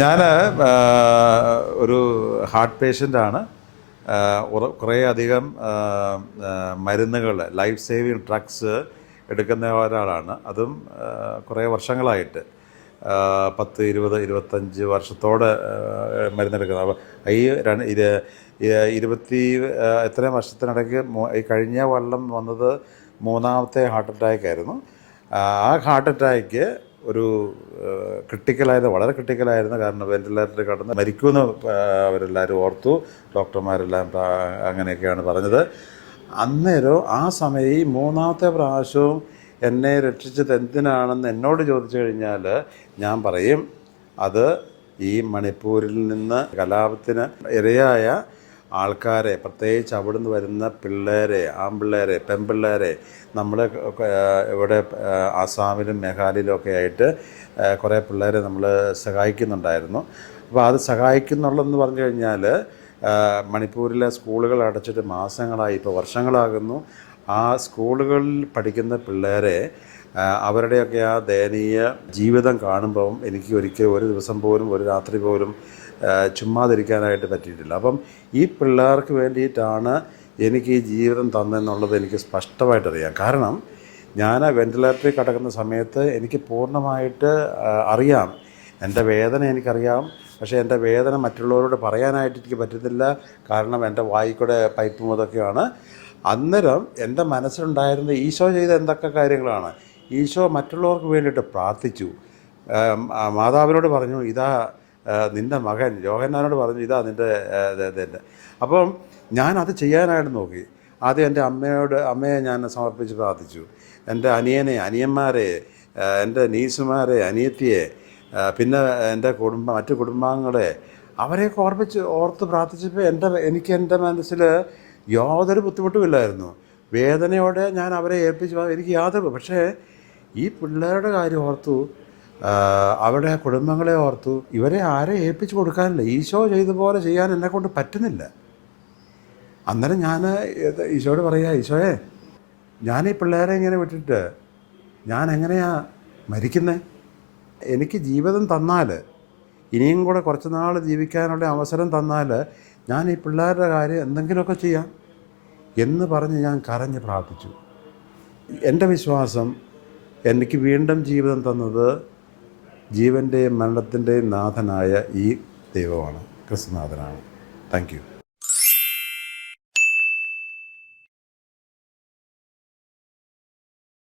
ഞാൻ ഒരു ഹാർട്ട് പേഷ്യൻ്റാണ്. കുറേ അധികം മരുന്നുകൾ, ലൈഫ് സേവിങ് ഡ്രഗ്സ് എടുക്കുന്ന ഒരാളാണ്. അതും കുറേ വർഷങ്ങളായിട്ട് 10-20-25 വർഷത്തോടെ മരുന്നെടുക്കുന്നത്. അപ്പോൾ ഇത്രയും വർഷത്തിനിടയ്ക്ക് ഈ കഴിഞ്ഞ കൊല്ലം വന്നത് 3ാമത്തെ ഹാർട്ട് അറ്റാക്കായിരുന്നു. ആ ഹാർട്ട് അറ്റാക്ക് ഒരു വളരെ ക്രിട്ടിക്കലായിരുന്നു. കാരണം വെൻറ്റിലേറ്ററിൽ കടന്ന് മരിക്കുമെന്ന് അവരെല്ലാവരും ഓർത്തു. ഡോക്ടർമാരെല്ലാം അങ്ങനെയൊക്കെയാണ് പറഞ്ഞത്. അന്നേരം ആ സമയം ഈ 3ാമത്തെ പ്രാവശ്യവും എന്നെ രക്ഷിച്ചത് എന്തിനാണെന്ന് എന്നോട് ചോദിച്ചു കഴിഞ്ഞാൽ ഞാൻ പറയും, അത് ഈ മണിപ്പൂരിൽ നിന്ന് കലാപത്തിന് ഇരയായ ആൾക്കാരെ, പ്രത്യേകിച്ച് അവിടുന്ന് വരുന്ന പിള്ളേരെ, ആൺപിള്ളേരെ, പെൺപിള്ളേരെ, നമ്മൾ ഇവിടെ ആസാമിലും മേഘാലയയിലും ഒക്കെ ആയിട്ട് കുറേ പിള്ളേരെ നമ്മൾ സഹായിക്കുന്നുണ്ടായിരുന്നു. അപ്പോൾ അത് സഹായിക്കുന്നുള്ളതെന്ന് പറഞ്ഞു കഴിഞ്ഞാൽ മണിപ്പൂരിലെ സ്കൂളുകൾ അടച്ചിട്ട് മാസങ്ങളായി, ഇപ്പോൾ വർഷങ്ങളാകുന്നു. ആ സ്കൂളുകളിൽ പഠിക്കുന്ന പിള്ളേരെ അവരുടെയൊക്കെ ആ ദയനീയ ജീവിതം കാണുമ്പം എനിക്ക് ഒരിക്കലും ഒരു ദിവസം പോലും ഒരു രാത്രി പോലും ചുമ്മാതിരിക്കാനായിട്ട് പറ്റിയിട്ടില്ല. അപ്പം ഈ പിള്ളേർക്ക് വേണ്ടിയിട്ടാണ് എനിക്ക് ഈ ജീവിതം തന്നെന്നുള്ളത് എനിക്ക് സ്പഷ്ടമായിട്ടറിയാം. കാരണം ഞാൻ വെൻറ്റിലേറ്ററിൽ കിടക്കുന്ന സമയത്ത് എനിക്ക് പൂർണ്ണമായിട്ട് അറിയാം, എൻ്റെ വേദന എനിക്കറിയാം. പക്ഷേ എൻ്റെ വേദന മറ്റുള്ളവരോട് പറയാനായിട്ട് എനിക്ക് പറ്റുന്നില്ല. കാരണം എൻ്റെ വായിക്കൂടെ പൈപ്പും അതൊക്കെയാണ്. അന്നേരം എൻ്റെ മനസ്സിലുണ്ടായിരുന്ന ഈശോ ചെയ്ത എന്തൊക്കെ കാര്യങ്ങളാണ്. ഈശോ മറ്റുള്ളവർക്ക് വേണ്ടിയിട്ട് പ്രാർത്ഥിച്ചു. മാതാവിനോട് പറഞ്ഞു, ഇതാ നിൻ്റെ മകൻ. യോഹന്നാനോട് പറഞ്ഞു, ഇതാ നിൻ്റെ ഇതെൻ്റെ. അപ്പം ഞാനത് ചെയ്യാനായിട്ട് നോക്കി. ആദ്യം എൻ്റെ അമ്മയെ ഞാൻ സമർപ്പിച്ച് പ്രാർത്ഥിച്ചു. എൻ്റെ അനിയന്മാരെ, എൻ്റെ നീസുമാരെ, അനിയത്തിയെ, പിന്നെ എൻ്റെ മറ്റു കുടുംബാംഗങ്ങളെ, അവരെയൊക്കെ ഓർത്ത് പ്രാർത്ഥിച്ചപ്പോൾ എനിക്ക് എൻ്റെ മനസ്സിൽ യാതൊരു ബുദ്ധിമുട്ടുമില്ലായിരുന്നു. വേദനയോടെ ഞാൻ അവരെ എനിക്ക് യാതൊരു, പക്ഷേ ഈ പിള്ളേരുടെ കാര്യം ഓർത്തു, അവരുടെ കുടുംബങ്ങളെ ഓർത്തു. ഇവരെ ആരെ ഏൽപ്പിച്ച് കൊടുക്കാനില്ല. ഈശോ ചെയ്ത പോലെ ചെയ്യാൻ എന്നെക്കൊണ്ട് പറ്റുന്നില്ല. അന്നേരം ഞാൻ ഈശോയോട് പറയുക, ഈശോയെ, ഞാൻ ഈ പിള്ളേരെ ഇങ്ങനെ വിട്ടിട്ട് ഞാൻ എങ്ങനെയാണ് മരിക്കുന്നത്? എനിക്ക് ജീവിതം തന്നാൽ, ഇനിയും കൂടെ കുറച്ച് നാൾ ജീവിക്കാനുള്ള അവസരം തന്നാൽ ഞാൻ ഈ പിള്ളേരുടെ കാര്യം എന്തെങ്കിലുമൊക്കെ ചെയ്യാം എന്ന് പറഞ്ഞ് ഞാൻ കരഞ്ഞ് പ്രാർത്ഥിച്ചു. എൻ്റെ വിശ്വാസം, എനിക്ക് വീണ്ടും ജീവിതം തന്നത് ജീവൻ്റെയും മരണത്തിൻ്റെയും നാഥനായ ഈ ദൈവമാണ്, ക്രിസ്തുനാഥനാണ്. Thank you.